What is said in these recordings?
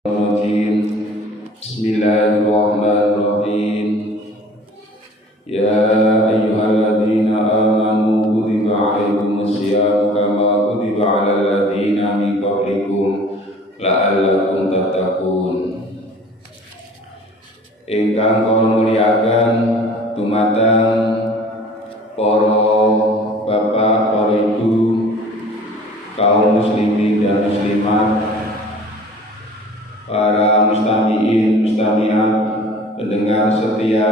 Bismillahirrahmanirrahim. Ya ayyuhalladzina amanu kutiba alaikumusiyam kama kutiba alal ladzina min qablikum la'allakum tattaqun. Ingkang kula muliaken dumateng para bapak, para ibu, kaum muslimin dan muslimat, para mustami'in, mustami'at, pendengar setia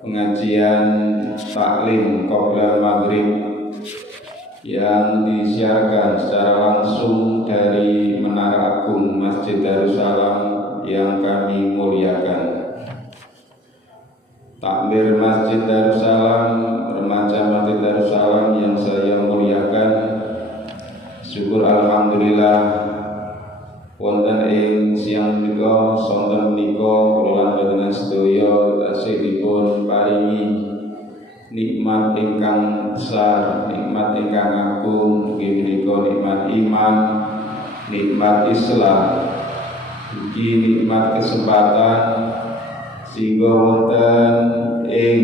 pengajian taklim qoblal maghrib yang disiarkan secara langsung dari Menara Agung Masjid Darussalam yang kami muliakan. Takmir Masjid Darussalam, remaja Masjid Darussalam yang saya muliakan, syukur alhamdulillah wonten ing siang menika sonten menika kula lan panjenengan sedaya tasihipun paringi nikmat ingkang besar, nikmat ingkang agung, inggih menika nikmat iman, nikmat Islam, ugi nikmat kesempatan sehingga wonten ing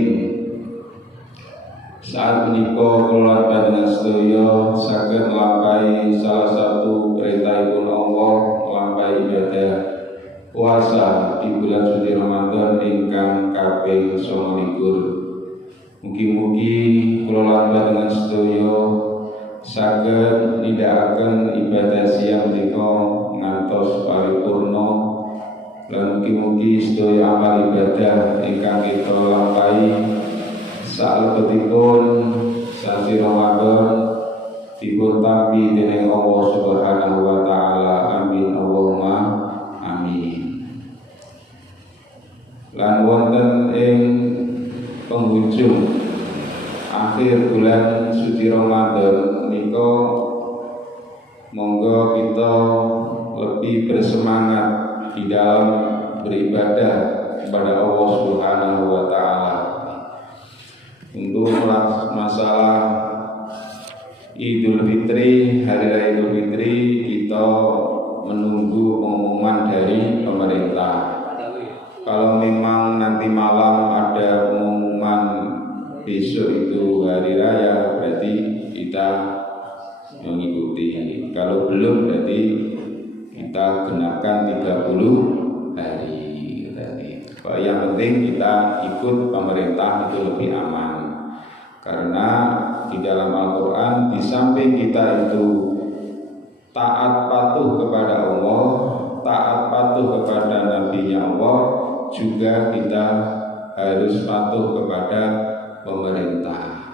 saat menika kula lan panjenengan sedaya saged nglampahi salah satu perintahipun Allah, ibadah puasa di bulan suci Ramadan ingkang kaping 29. Mugi-mugi kula lan panjenengan sedaya saged nindakaken ibadah siang menika ngantos paripurna, lan mugi-mugi sedaya amal ibadah ingkang kita lampahi salebetipun sasi Ramadan dipun tampi dening Allah Subhanahu wa taala. Amin Allahumma amin. Lan wonten ing penghujung akhir bulan suci Ramadan menika monggo kita lebih bersemangat di dalam beribadah kepada Allah Subhanahu wa taala. Untuk masalah Idul Fitri, hari raya Idul Fitri, kita menunggu pengumuman dari pemerintah. Kalau memang nanti malam ada pengumuman besok itu hari raya, berarti kita mengikuti. Kalau belum, berarti kita genapkan 30 hari. Yang penting kita ikut pemerintah itu lebih aman. Karena di dalam Al-Quran, di samping kita itu taat patuh kepada Allah, taat patuh kepada Nabi-Nya Allah, juga kita harus patuh kepada pemerintah.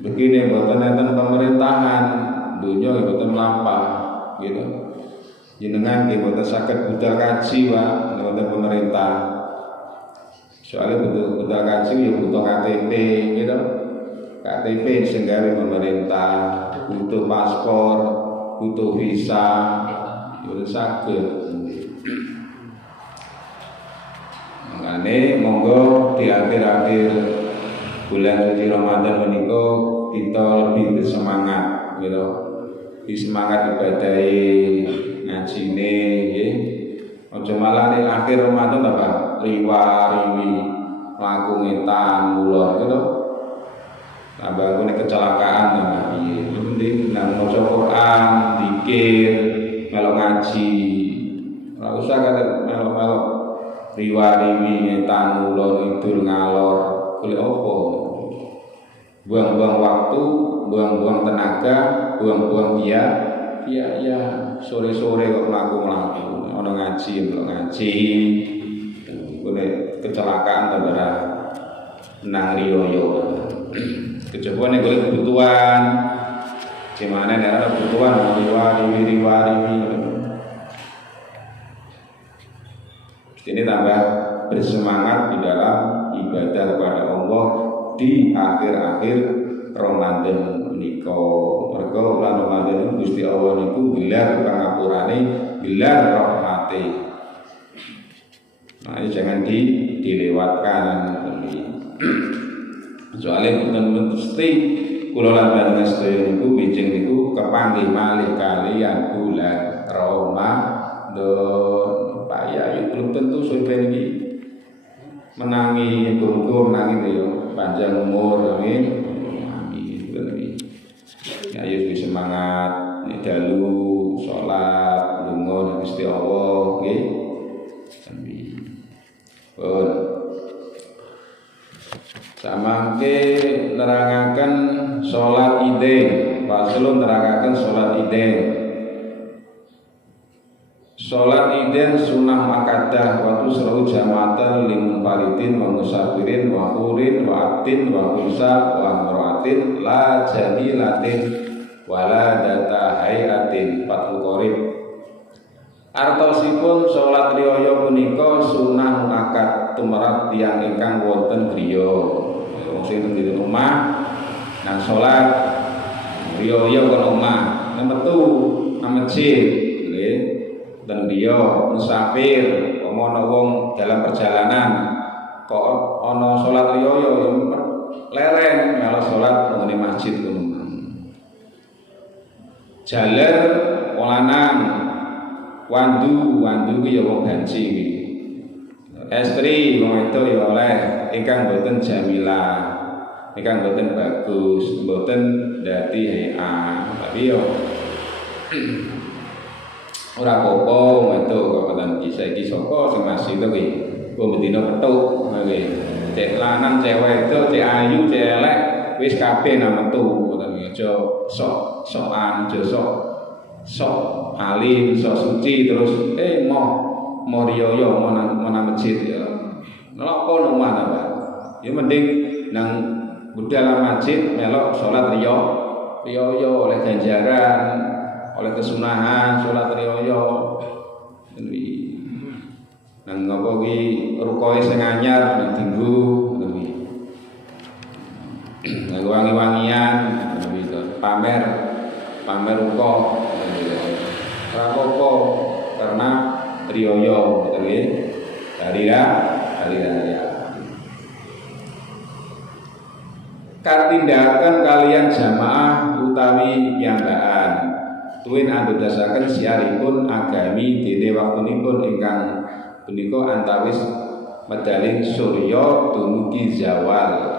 Begini, mboten enten pemerintahan, dunia mboten mlampah, gitu. Jenengan nggih mboten saged budal kaji Pak, mboten pemerintah. Soalnya butuh kaji ya butuh KTP, gitu. KTP sing gawe pemerintah, butuh paspor, butuh visa, itu saged. Makanya monggo di akhir-akhir bulan suci Ramadan menika kita lebih bersemangat, gitu. Di semangat ibadah ngajine, nggih. Aja malah ning akhir Ramadan apa riwa-riwi mlaku ngetan mulur, gitu. Tambah aku kecelakaan tambah piye. Penting nang maca Quran, zikir, melok ngaji. Ora usah kate melok-melok riwa-riwi ngetan mulur idul ngalor. Golek apa? Buang-buang waktu, buang-buang tenaga, buang-buang biaya. Sore-sore kok mlaku-mlaku. Ana ngaji, melok ngaji. Golek kecelakaan tambah nang riyo. Kejauhan yang boleh kebutuhan, gimana nih ada kebutuhan riwa-riwi. Ini tambah bersemangat di dalam ibadah kepada Allah di akhir-akhir Ramadan menika. Mergo bulan Ramadan Gusti Allah niku gelar pangapurane, gelar rahmate. Nah, ini jangan dilewatkan. Soalnya bukan mesti kula lan panjenengan sedaya niku bijing niku kepanggih malih kaliyan bulan Ramadan. do payah yo belum tentu sampeyan iki menangi guru menangi yo panjang umur amin. Amin. Ya ayo semangat dalu salat lunga Gusti Allah nggih. Amin. Pun samangke nerangaken salat Idin, paslon nerangaken salat Idin. Salat Idin sunah makadah waktu seru jamaatan lil munfaridin wa musafirin wa hurin wa abdin wa unsa wa amra'atin la jamilatin wala data hayatin fatul qorib. Artosipun salat riyaya punika sunah muakkad tumrap tiyang ingkang wonten griya. Wong sing teng di omah nang salat riyaya kon omah, nang metu nang masjid nggih. Dan dia musafir, ana wong dalam perjalanan kok ana salat riyaya leren melu salat nang masjid ngono. Jaler wong lanang wandu ki ya wong ganci iki. Estri wong itu ya oleh ingkang boten jamilah, ingkang boten bagus, boten dadi hea, tapi yo ora apa-apa metu kok katan kisah iki sapa sing masih to ki. Wong bedina petuk nggih. Cek lanang cewek itu cek ayu cek elek wis kabeh nang metu ngoten iki. Aja sok-sokan, aja sok alim, sok suci terus mau riyaya mau nang masjid ya. Napa nang mana, Pak? Ya mending nang budal masjid melok salat riyaya oleh ganjaran, oleh kesunahan salat riyaya. Nang apa ki rukoe sing anyar ditinggu ngono iki. Nang wangi-wangian pamer ruko. Ora apa-apa karena riyaya ngoten nggih. Hari raya. Katindakan kalian jamaah utawi piyambakan tuwin andodasaken siaripun agami dene waktunipun ingkang punika antawis medalin surya dumugi zawal.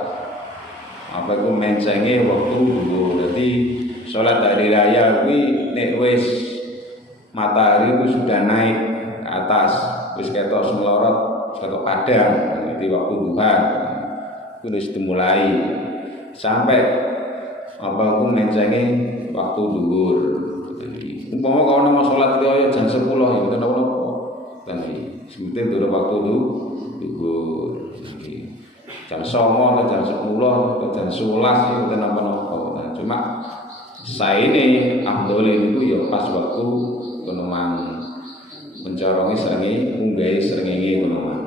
Apa iku mencenge wektu dhuwur. Dadi salat hari raya kuwi nek wis matahari itu sudah naik ke atas, wis ketok semlorot, ketok padang, di waktu duha itu wis dimulai sampai apa ku mencenge waktu dhuwur. Umpama kau nama sholat riyaya jam 10 ya betul napa kan iki. Sementing durung waktu dhuwur. Jam 09 atau jam 10 atau jam 11 ya betul napa. Cuma saene afdole itu ya pas waktu kono mang mencorongi srengenge unggahe srengenge kono mang.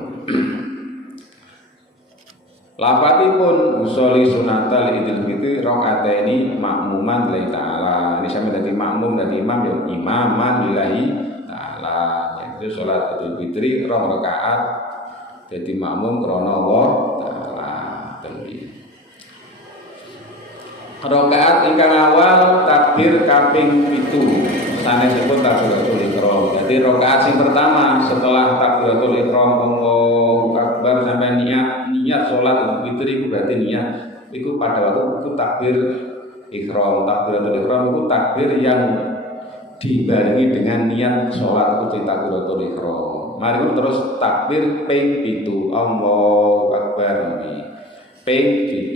Lapatipun usoli sunatal idul fitri rakaataini makmuman lillahi ta'ala. Ini sampe dadi makmum dadi imam ya imaman lillahi ta'ala. Yaitu salat idul fitri 2 rakaat dadi makmum krana Allah taala. Rakaat ingkang awal takbir kaping 7. Sanesipun takbiratul ihram. Jadi rakaat sing pertama setelah takbiratul ihram Allahu akbar sampai niat salat idul fitri itu berarti niat itu pada waktu itu takbir ihram. Takbiratul ihram itu takbir yang dibarengi dengan niat salat itu takbiratul ihram. Mari terus takbir ping 7 Allahu akbar ping 7.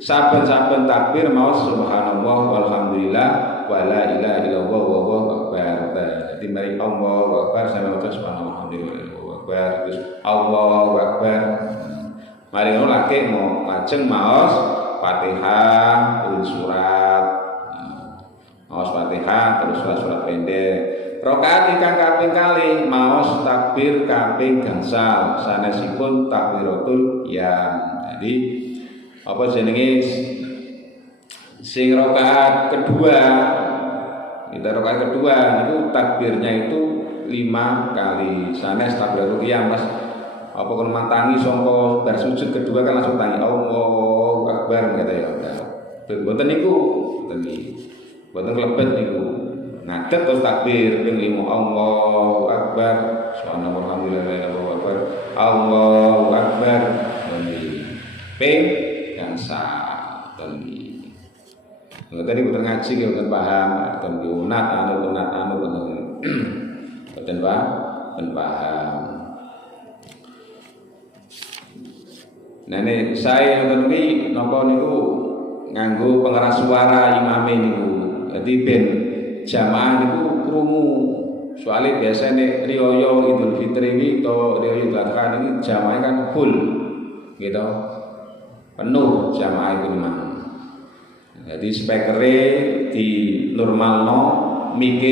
Saben-saben takbir mau subhanallah walhamdulillah wala ilaha illallah wallahu akbar. Jadi mari Allahu akbar sampai maca subhanallah walhamdulillah wallahu akbar terus Allahu akbar. Mari lagi mau lajeng maos Fatihah terus surat. Maos Fatihah terus surat pendek. Rakaat ingkang kaping kalih maos takbir kaping gangsal sanesipun takbiratul qiyam. Jadi apa jenenge sing rakaat kedua itu takbirnya itu 5 kali sanes takbiratul qiyam pas apa kon mantangi sangka bar sujud kedua kan langsung tangi Allahu akbar kata ya. Mboten niku mboten klebet niku ngadeg terus takbir ping 5 Allahu ping gangsal tadi. Ngoten niku boten ngaji nggih boten paham, boten unat anu boten paham. Nah nek saya ngoten iki napa niku nganggo pengeras suara imame niku. Dadi ben jamaah niku krungu. Soalnya biasanya riyo Idul Fitri ini atau riyo Idul Adha ini jamaah kan full gitu, penuh jamaah itu memang. Jadi speakere di normalno, mik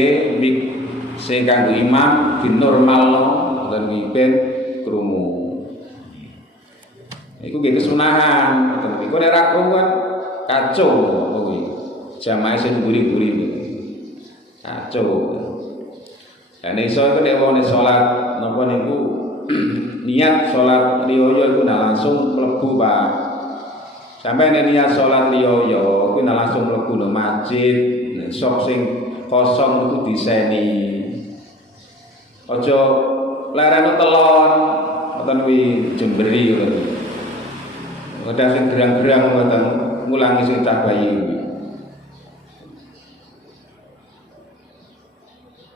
sing kanggo imam di normalno dan miben krungu. Iku nggih kesunahan, iku nek ra krungu kan kacau kuwi. Jamaah sing guri-guri kacau. Dan iso iku nek wong salat napa niku niat salat riyo iku langsung mlebu Pak. Sampai nek niat salat riyo iku langsung mlebu nang masjid, sok sing kosong iku diseni. Aja lerene telon ngoten kuwi jemberi ngoten. Ada sing gerang-gerang ngoten ngulangi sing cah bayi.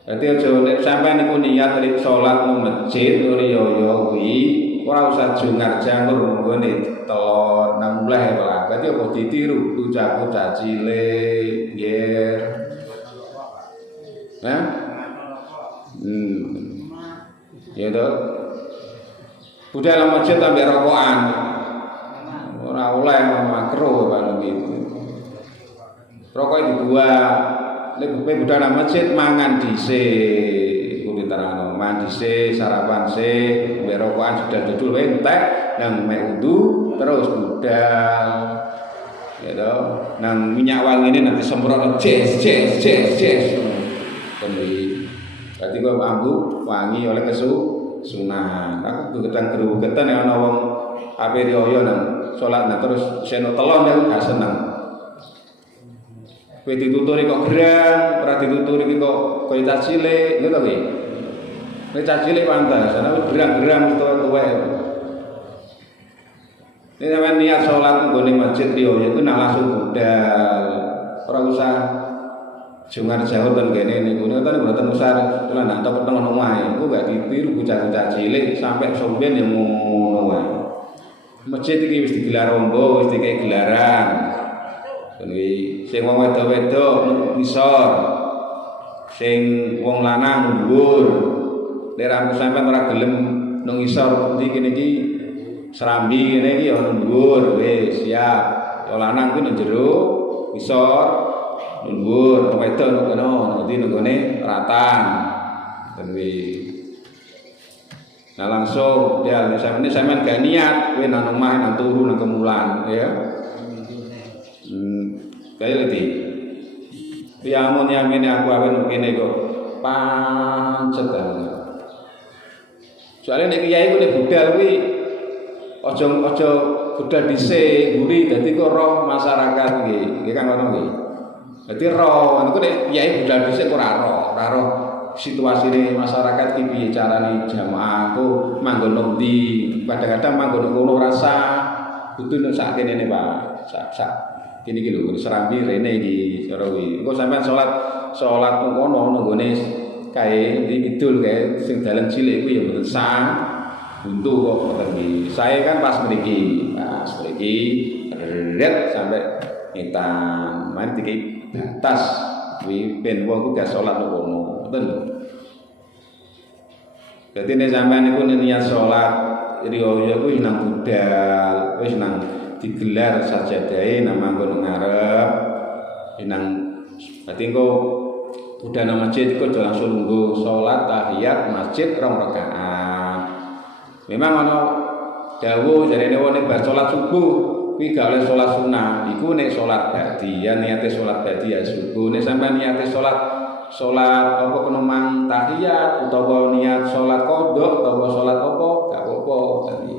Jadi aja nek sampean niku niat nek salat nang masjid riyo kuwi ora usah jungar-jangur nggone telon nang muleh wae. Berarti apa ditiru bocah-bocah cilik nggih. Hah? Ya to. Budal nang masjid ambek rokokan. Ora oleh makruh kan gitu. Rokok dibuang. Nek budal nang masjid mangan dhisik, kuwi terangno, mangan dhisik, sarapan sik, mbek rokokan sudah dudul entek nang mek wudu terus budal. Ya to, nang minyak wangi ini nanti semprot jes. Kemudian berarti kok ambu wangi oleh kesunahan. Aku getan ya ana wong ape riyo nang salat terus seno telon ya gak seneng. Kowe dituturi kok gerang, ora dituturi kok koyo cah cilik, ngono kuwi. Nek cah cilik pantes, ana gerang-gerang tuwek-tuwek. Nek sampeyan niat salat nggone masjid riyo iku langsung budal. Ora usah jungar-jangur ten kene niku mboten usah lan ndak peteng omahe. Iku gak ditiru bocah-bocah cilik sampai somben yang ngono wae. Masjid iki wis digelar ombo, wis dikek gelaran. Kuwi sing wong wedok-wedok ngisor. Sing wong lanang dhuwur. Nek ra sampean ora gelem nang ngisor iki kene iki serambi ngene iki ya dhuwur wis siap. Ya lanang kuwi nang jero ngisor dhuwur, wedok nang kono, nanti nang gone ratan. Kuwi nah langsung ya sampean gak niat kowe nang omah nang turu nang kemulan ya. Kaya lagi piamun yang ini aku akan begini kok pancet soalnya nek kiai ku nek budal kuwi aja budal dhisik guri dadi kok roh masyarakat nggih kan ngono nggih. Dadi roh niku nek kiai budal dhisik ora roh situasine masyarakat iki piye carane jamaah ku manggon ndi kadang-kadang manggon kono rasa kudu nek sak kene Pak sak kene iki lho serambi rene iki cara kuwi. Engko sampean salat kono nggone kae idul kae sing dalan cilik kuwi ya mboten sang buntu kok ngoten iki. Saya kan pas mriki ret sampai ngetan. Mari iki batas kuwi ben wong ku gak salat kono. Ngoten lho. Dadi nek sampean niku niat salat riyo kuwi nang budal, wis nang digelar sajadahe nang manggon ngarep nang berarti engko udah nang masjid iku langsung lungguh salat tahiyat masjid 2 rakaat. Memang ana dawuh jarene wong nek bar salat subuh kuwi gak oleh salat sunah, iku nek salat ba'diyah niate salat ba'diyah subuh. Nek sampean niate salat apa kena mang tahiyat utawa niat salat qodho utawa salat apa gak apa-apa tadi.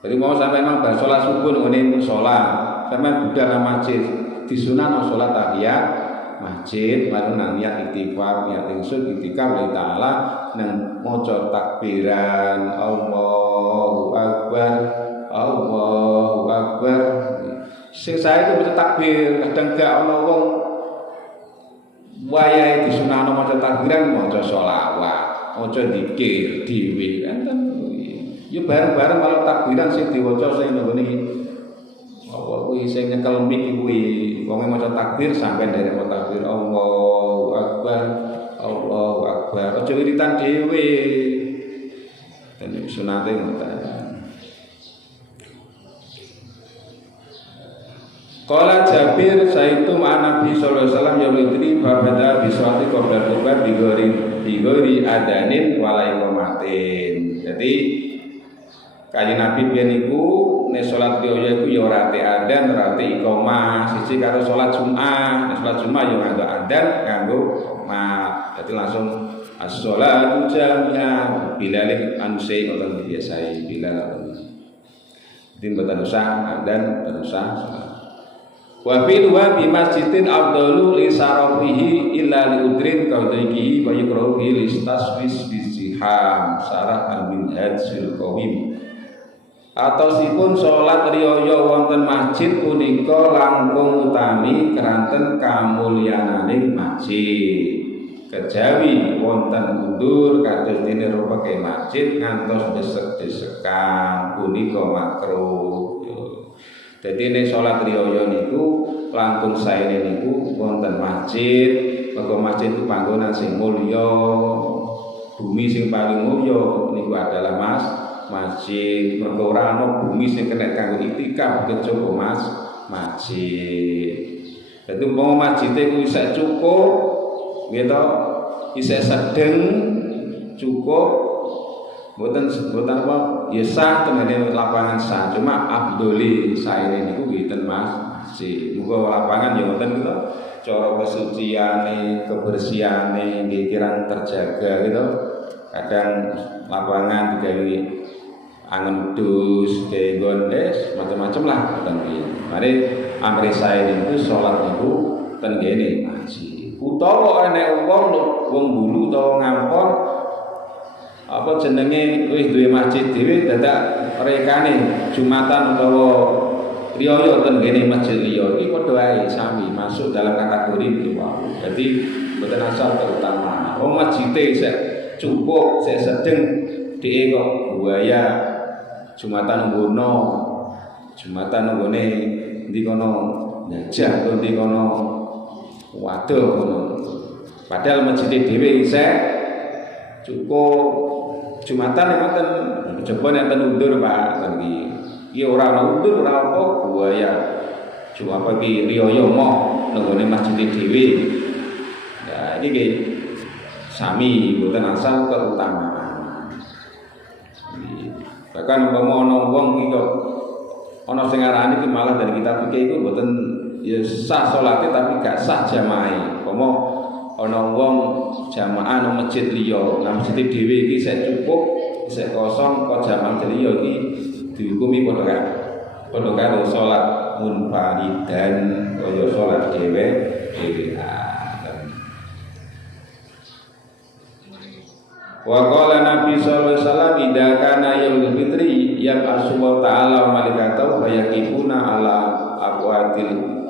Jadi mau sampai memang bar salat subuh ngene salat, sampai budal nang masjid disunahno salat tahiyat masjid, baru nang niat itikaf, niat ingsun itikaf lillahi taala nang maca takbiran Allahu Akbar Allahu Akbar. Sing sae itu maca takbir, kadang gak ana wong wayahe disunahno maca takbiran maca sholawat, maca zikir dhewe enten. Ya bareng-bareng kalau takbiran sing diwaca sing nggone apa kuwi sing nyekel mik kuwi wong maca takbir sampai dari maca takbir Allahu Akbar, Allahu Akbar. Aja wiritan dhewe. Dan sunate ngoten. Qala Jabir saitu ma'an Nabi sallallahu alaihi wasallam yaumil fitri fa bada bi sholati qabla qurban bigori adanin wala iqamatin. Jadi kanjeng Nabi biyen niku nek salat riyaya iku ya ora ate adzan, ora ate iqamah, siji karo salat Jumat. Nek salat Jumat ya nganggo adzan, nganggo iqamah. Dadi langsung as-sholatu jami'ah Bilal anusai ngoten biasa Bilal. Dadi mboten usah adzan, mboten usah salat. Wa fi wa bi masjidin afdalu li sarafihi illa li udrin kaudaihi wa yukrahu li taswis bisiham sarah al-minhaj sil qawim. Atosipun salat riyaya wonten masjid punika langkung utami keranten kamulyananing masjid. Kejawi wonten undur kados dene rupake masjid ngantos desek-desekan punika makruh. Jadi ini sholat riyaya niku langkung saene niku wonten masjid. Mergo masjid itu panggonan sing mulya, bumi sing paling mulya niku adalah masjid. Mergo ora ana bumi sing kena kanggo iktikaf kejaba masjid. Dadi umpama masjid iku isih cukup, gitu, isih sedeng cukup. Boten apa ya sah tengene lapangan sah, cuma afdoli saene niku wonten masjid. Muga lapangan ya wonten gitu. Cara kesuciane, kebersihane nggih kirang terjaga gitu. Kadang lapangan digawe angen dus, nggon macam-macam lah ngoten iki. Mari amri sae niku salat niku ten kene masjid. Utawa enek wong bulu utawa ngampon apa jenenge wis duwe masjid dhewe dadak rekane Jumatan utawa riyaya ten kene masjid liya iki padha wae sami masuk dalam kategori iki wae. Dadi mboten asal terutama. Wong masjide sik cukup, sik sedeng dhek kok buaya Jumatan ngono. Jumatan nggone ndi kono njajah to ndi kono waduh ngono. Padahal masjid dhewe isih cukup. Jumatan ngoten coba nek ten undur Pak iki. Iki ora ana undur ora apa buaya. Cuma apa iki riyaya moh nggone masjid dhewe. Ya iki nggih sami mboten asal keutamaan. Bahkan umpama ana wong iki kok ana sing arane iki malah dari kita pikir iku mboten ya sah salate tapi gak sah jamaah. Umpama ana wong jamaah nang masjid liya, nang masjid dhewe iki sik cukup, sik kosong kok jamaah liya iki dihukumi padha karo salat munfaridan kaya salat dhewe-dhewean. Wa qala Nabi sallallahu alaihi wasallam idza kana yaumul fitri ya Allah taala malaikatahu fayaqifuna ala aqwatil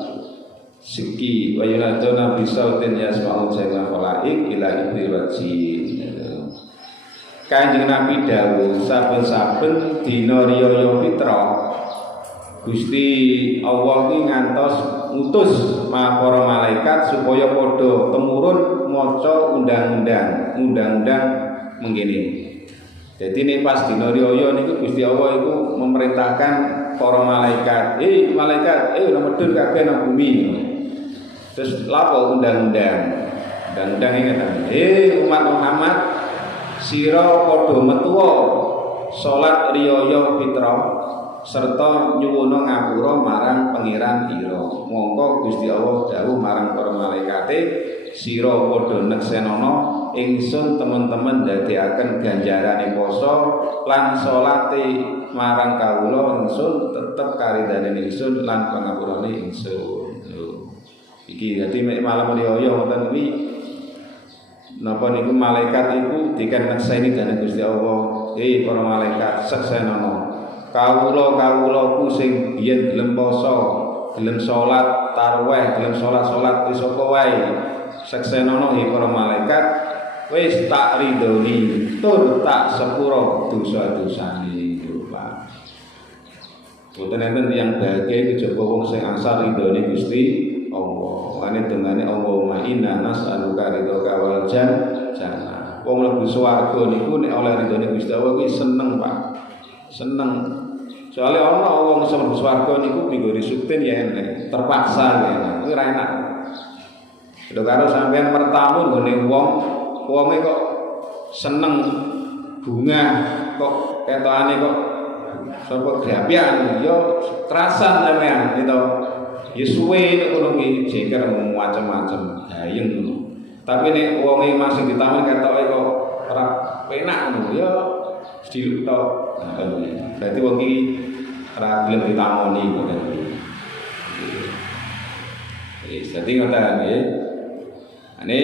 siki wa yunaduna bisautin yasma'u jami'a khalaik ila ibri wajib. Kanjeng Nabi dawuh saben-saben dina riyaya fitrah Gusti Allah ki ngantos ngutus para malaikat supaya padha temurun maca undang-undang mengkene. Jadi ini pas dina riyaya niku Gusti Allah iku memerintahkan para malaikat, malaikat, medhun kabeh nang bumi. Terus lapo undang-undang ingatan. Umat Muhammad sira padha metuwa salat riyaya fitrah serta nyuwuna ngapura marang pangeran ira. Mongko Gusti Allah dawuh marang para malaikate, sira padha neksenana ingsun teman-teman dadekaken ganjarane poso lan salate marang kawula ingsun tetep karidane ingsun lan pangapurane ingsun. Iki dadi malam riyaya wonten iki napa niku malaikat iku diken nekseni dening Gusti Allah. Para malaikat seksenana kawula-kawulaku sing biyen gelem poso, gelem salat tarawih, gelem salat wis apa wae seksenana para malaikat wis tak ridhoni tur tak sepuro dosa-dosane Pak. Boten enten yang bahagia kejaba wong sing asal ridhone Gusti Allah. Mane dengane Allahumma inna nas'aluka ridhoka wal jannah. Wong mlebu swarga niku nek oleh ridhone Gusti Allah kuwi seneng Pak. Seneng. Soale ana wong sing mlebu swarga niku minggu disukten ya enek, terpaksa ya enek. Kuwi ora enak. Lho karo sampean pertamu nggone wonge kok seneng bunga kok ketokane kok sapa grapian ya terasa sampean gitu. Ya suwe nek ngono ki jeker macam-macam gayeng ngono. Tapi nek wonge masih ditamun ketoke kok ora penak ngono ya dilutok. Berarti wong iki ora gelem ditamoni ngono. Jadi ngoten nggih. Ini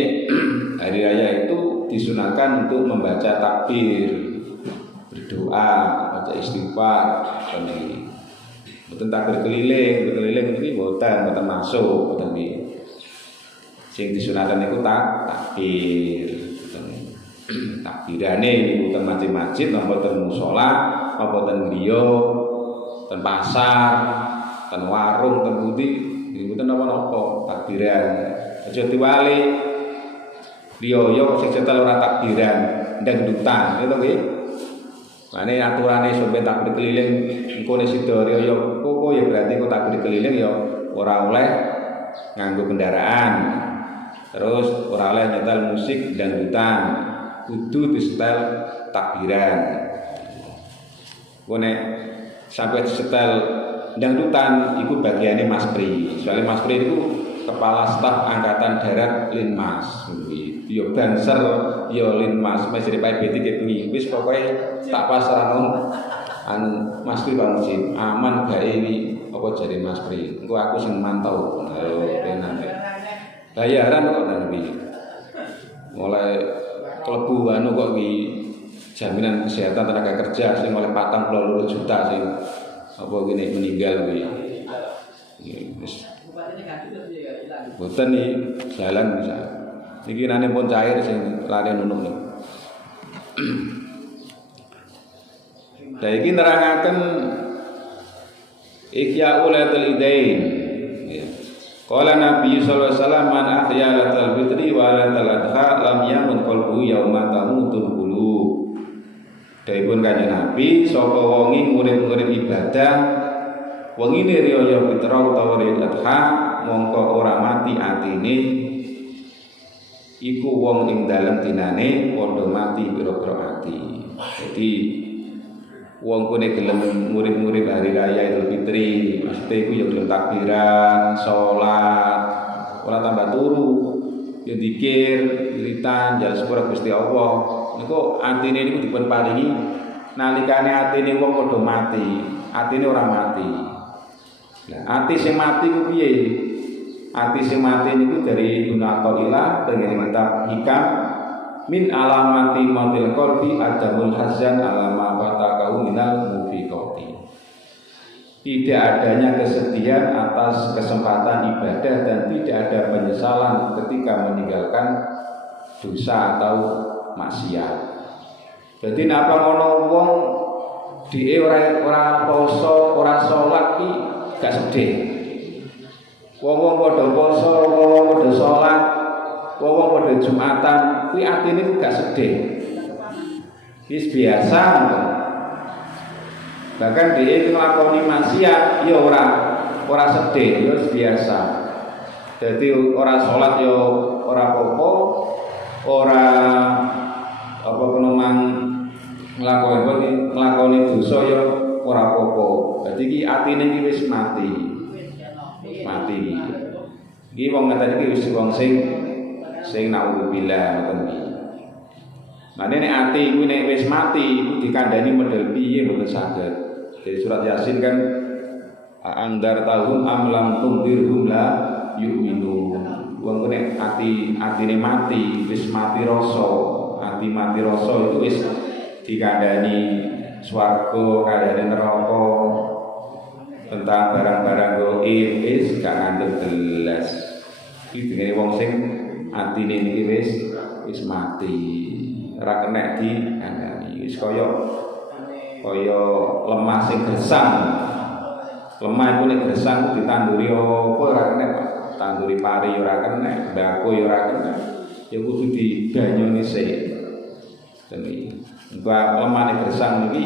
hari raya itu disunahkan untuk membaca takbir, berdoa, baca istighfar, ini. Mboten takbir keliling iki mboten masuk, mboten iki. Sing disunahkan iku takbir. Takbirane niku ten masjid, napa ten musala, napa ten griya, ten pasar, ten warung, ten pundi, niku ten napa-napa takbiran. Aja diwali riyo sing cetel ora takbiran ndangdutan ngono nggih. Mane aturane sampe takbir keliling engko nek sida riyo kok ya berarti kok takbir keliling ya ora oleh nganggo kendaraan. Terus ora oleh nyetel musik dangdutan. Kudu disetel takbiran. Kok nek sampai disetel dangdutan iku bagiane Mas Pri. Soale Mas Pri iku Kepala Staf Angkatan Darat Linmas, yo Banser, yo Linmas, mesire PBT kuwi wis pokoke tak pasrahno Mas Pri Pamuji, aman gawe iki apa jare Mas Pri. Engko aku sing mantau. Tenan. Bayaran kok nang iki. Mulai klebu anu kok iki jaminan kesehatan tenaga kerja sing oleh 42 juta sing apa gini meninggal kuwi. Wis boten iki jalan bisa. Iki nane pun cair sing lare nunung. Saiki nerangaken Ihya Ulatul Idain. Qala Nabi sallallahu alaihi wasallam man ahya latal fitri wa latal adha lam yamun qalbu yauma tamutul qulub. Dawuhipun Kanjeng Nabi, sapa wonge ngurip-ngurip ibadah wengine riya fitra utawa riya adha mongko ora mati atine iku wong ing dalem dinane padha mati pira-pira ati. Jadi wong kene gelem murid-murid hari raya Idul Fitri, mesti iku ya gelem takbiran, salat, ora tambah turu, ya zikir, wiritan, jalan sepura Gusti Allah. Niku atine niku dipun paringi nalikane atine wong padha mati, atine ora mati. Lah ati sing mati ku piye? Ati sing mati niku dari Ibnu tengene kitab Hikam min alamati matil qalbi adamul hazan alama fatakahu minal mufiqati. Tidak adanya kesedihan atas kesempatan ibadah dan tidak ada penyesalan ketika meninggalkan dosa atau maksiat. Jadi napa ngono wong dhek ora poso, ora salat ki gak sedih. Wong-wong padha poso, wong padha salat, wong padha Jumatan, kuwi atine gak sedih. Wis biasa. Bahkan dhek nglakoni maksiat ya ora sedih, ya biasa. Dadi ora salat ya ora apa-apa, ora apa penomang nglakoni dosa ya ora apa-apa. Dadi iki atine iki wis mati. Mati. Iki wong ngeten iki wis wong sing naudzubillah ngoten iki. Mane nek ati kuwi nek wis mati iku dikandani model piye mboten saged. Dari surat Yasin kan angdar tahum amlam tumdirhum la yu'minu. Wong nek atine mati wis mati rasa, ati mati rasa itu wis dikandani swarga, karyane neraka, tentang barang-barang gaib wis gak ngandel jelas. Iki dene wong sing atine niki wis mati. Ora kena diandani. Wis kaya lemah sing gersang. Lemah iku nek gersang ditanduri apa ora kena, tanduri pari ora kena, mbako ora kena. Ya kudu dibanyoni sik. Dene engko lemane gersang iki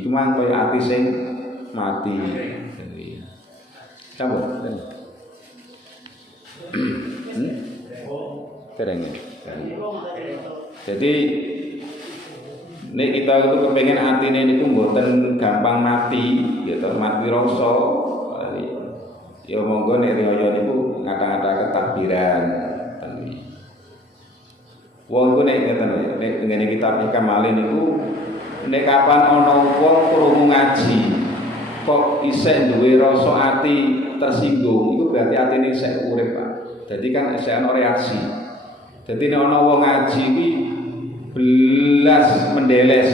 iku mang kaya ati sing mati. Sampun. Terengnya. Jadi nek kita itu kepengen atine niku mboten gampang mati, ya mati rasa. Ya monggo nek riyo niku ngata-ngataken takbiran. Wong iku nek ngeten nek ngene kitab Kamal niku nek kapan ana wong krungu ngaji kok isih duwe rasa ati tersinggung, itu berarti atine isih urip, Pak. Jadi kan isih ana reaksi. Jadi nek ana wong ngaji iki belas mendeles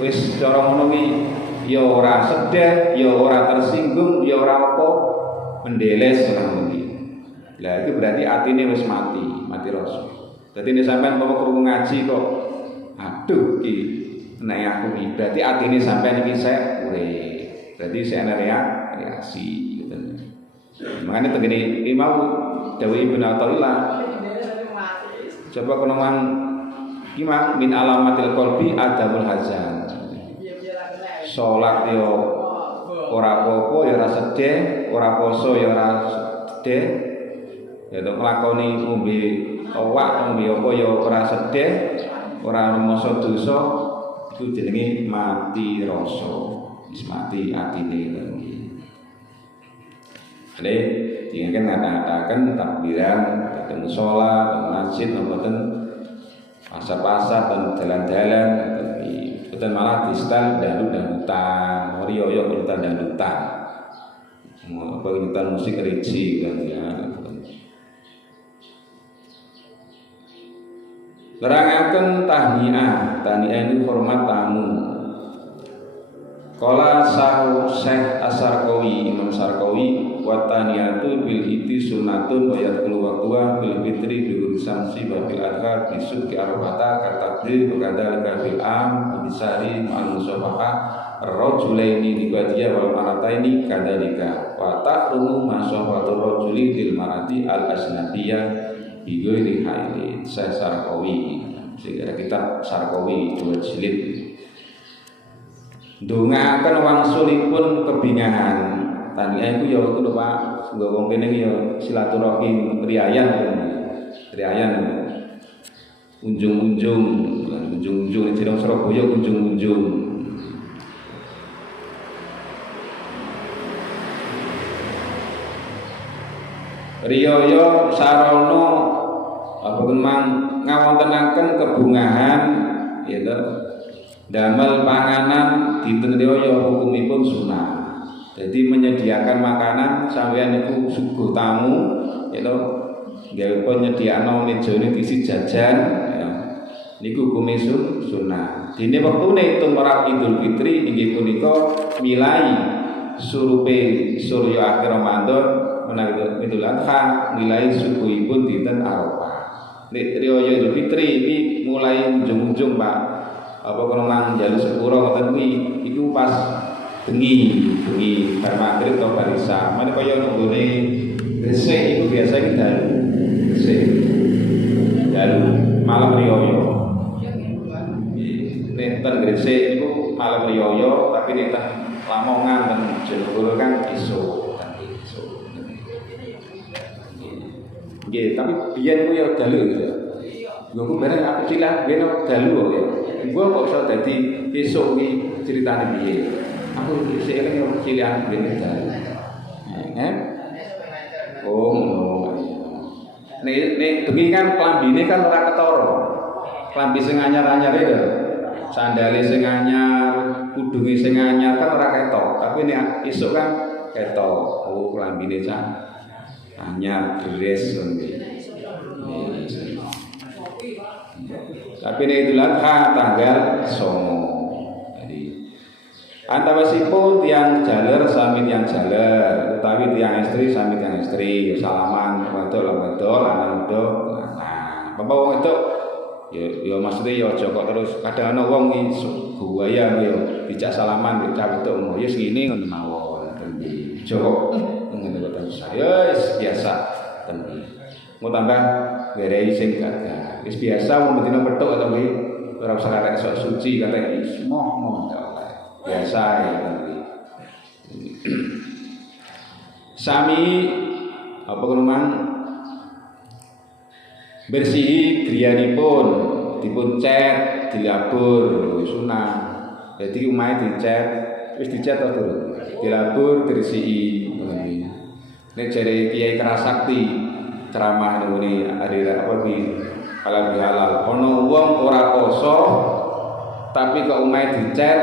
wis cara ngono ki ya ora sedih, ya ora tersinggung, ya ora apa mendeles ngono iki. Lah itu berarti atine wis mati rasa. Jadi nek sampean mau krungu ngaji kok aduh iki nek aku iki berarti atine sampean iki isih urip. Berarti saya ada reaksi gitu. Makanya begini, ini mau Dawi Ibn Athaillah. Coba kenongan gimana min alamatil qalbi adabul hazan. Salat yo ora apa-apa ya ora sedih, ora poso ya ora sedih. Ya to nglakoni ngombe tawak ngombe apa ya ora sedih, ora moso dosa, itu jenenge mati rasa. Mati atine lagi. Jadi jangan ngatakan takbiran, ketemu sholat, masjid, mboten pasar-pasar dan jalan-jalan, mboten malah distal dangdut-dangdutan, riyo-riyo dangdut-dangdutan. Apa dangdutan musik religi kan ya. Nerangaken tahniah ini hormat tamu. Qala Syekh As-Sarqawi, Imam Sarqawi, wa taniyatu bil iti sunnatun wa yadkhulu waqtuha bil fitri bi samsi wa bil adha bi suki arbata katabdi wa kadzalika bil am bisari ma'al musafaha ar-rajulaini libadiya wal marataini kadzalika wa tahrumu masafatu rajuli lil marati al-asnabiyah bi ghairi hailin. Syekh Sarqawi, sehingga kitab Sarqawi 2 jilid. Ndongaken wangsulipun kebingahan. Tania itu ya itu lho Pak, nggo wong kene ya silaturahim riayan. Unjung-unjung ning Jerong Surabaya unjung-unjung. Riyaya sarana apa kemang ngawontenaken kebungahan ya to. Damel panganan dinten riyaya hukumipun sunah. Jadi menyediakan makanan sampeyan niku suguh tamu ya to. Nggih penyediaan mejane diisi jajan ya. Niku hukume sunah. Dene wektune tumrap Idul Fitri inggih punika milai surupe surya akhir Ramadan menawi Idul Adha milai subuhipun dinten Arafah. Nek riyaya Idul Fitri iki mulai ujung-ujung Pak. Apa kalau nang jalur sepuro ngoten kuwi iku pas bengi bar magrib atau bar isya. Mane kaya nggone Gresik iku biasa iki dalu. Gresik. Dalu malam riyaya. Nek ten Gresik iku malam riyaya tapi nek ten Lamongan ten Jonegoro kan esuk. Nggih, tapi biyen ku ya dalu gitu. Lho ku bareng aku cilik biyen dalu ya. Gua kok iso dadi esuk iki critane piye? Aku isih eling cilikan biyen dalu. Oh, ngono. Nek bengi kan klambine kan ora ketara. Klambi sing anyar-anyar itu. Sandale sing anyar, kudunge sing anyar kan ora ketok, tapi nek esuk kan ketok. Oh, klambine cah anyar gres ngono. Tapi ini Idul Adha tanggal 9. Jadi Antawasipun tiang jaler sami tiang jaler, utawi tiang istri sami tiang istri, salaman wedok lan wedok, lanang wedok lanang. Apa wong wedok ya maksudnya ya aja kok terus kadang ana wong iki buaya ya dijak salaman dijak wedok ya segini ngono mawon. Joko ngono kok saya biasa ten. Mau tambah berei sing gagah. Wis biasa wong bedino petuk atau kuwi ora usah kate sok suci kate moh biasa ya. Sami apa kenuman bersihi griyanipun dipun cet dilabur sunah. Jadi umahe dicet wis dicet to durung dilabur dirsihi. Nek jare Kiai Kerasakti ceramah nuri ada apa di halal bihalal ono wong ora poso tapi kok umahe dicet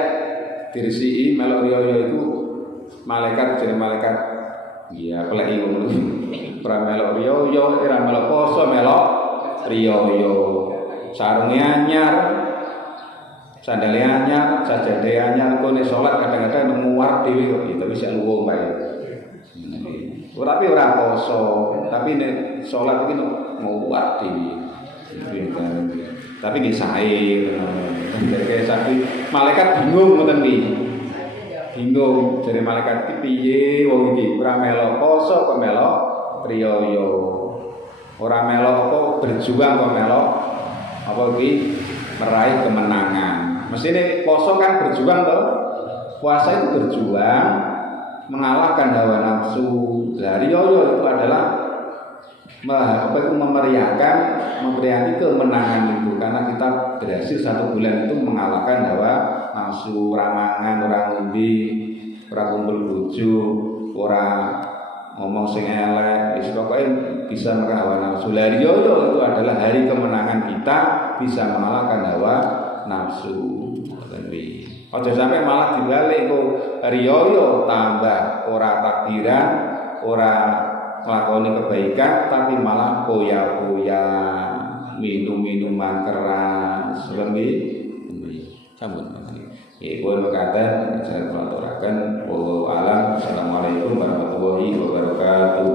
dirsii melok riyo itu malaikat jadi malaikat iya peleki ngono ora melok riyo ora melok poso melok riyo sarunge anyar sandale anyar sajade anyar kok nek salat kadang-kadang nemu war dhewe kok tapi sik luwung bae tapi ora poso tapi nek salat iki nguwat dhewe tapi nggih sae kayak sapi malaikat bingung ngoten iki bingung jare malaikat iki piye wong iki ora melok poso kok melok riyaya ora melok apa berjuang kok melok apa iki meraih kemenangan mestine poso kan berjuang to puasa itu berjuang mengalahkan hawa nafsu. Dari yoyo itu adalah memeriahkan kemenangan itu karena kita berhasil 1 bulan itu mengalahkan hawa nafsu, ramangan, orang ngombe, orang kumpul bojo, orang ngomong sing elek, pokoknya bisa mengalahkan hawa nafsu. Dari yoyo itu adalah hari kemenangan kita bisa mengalahkan hawa nafsu. Ojo sampai malah dibalik kok riyo tambah ora takdiran, ora nglakoni kebaikan tapi malah poya-poya, minum-minuman keras, nggih. Sampun. Nggih, kula mekaten saya aturaken wallahu alam. Assalamualaikum warahmatullahi wabarakatuh.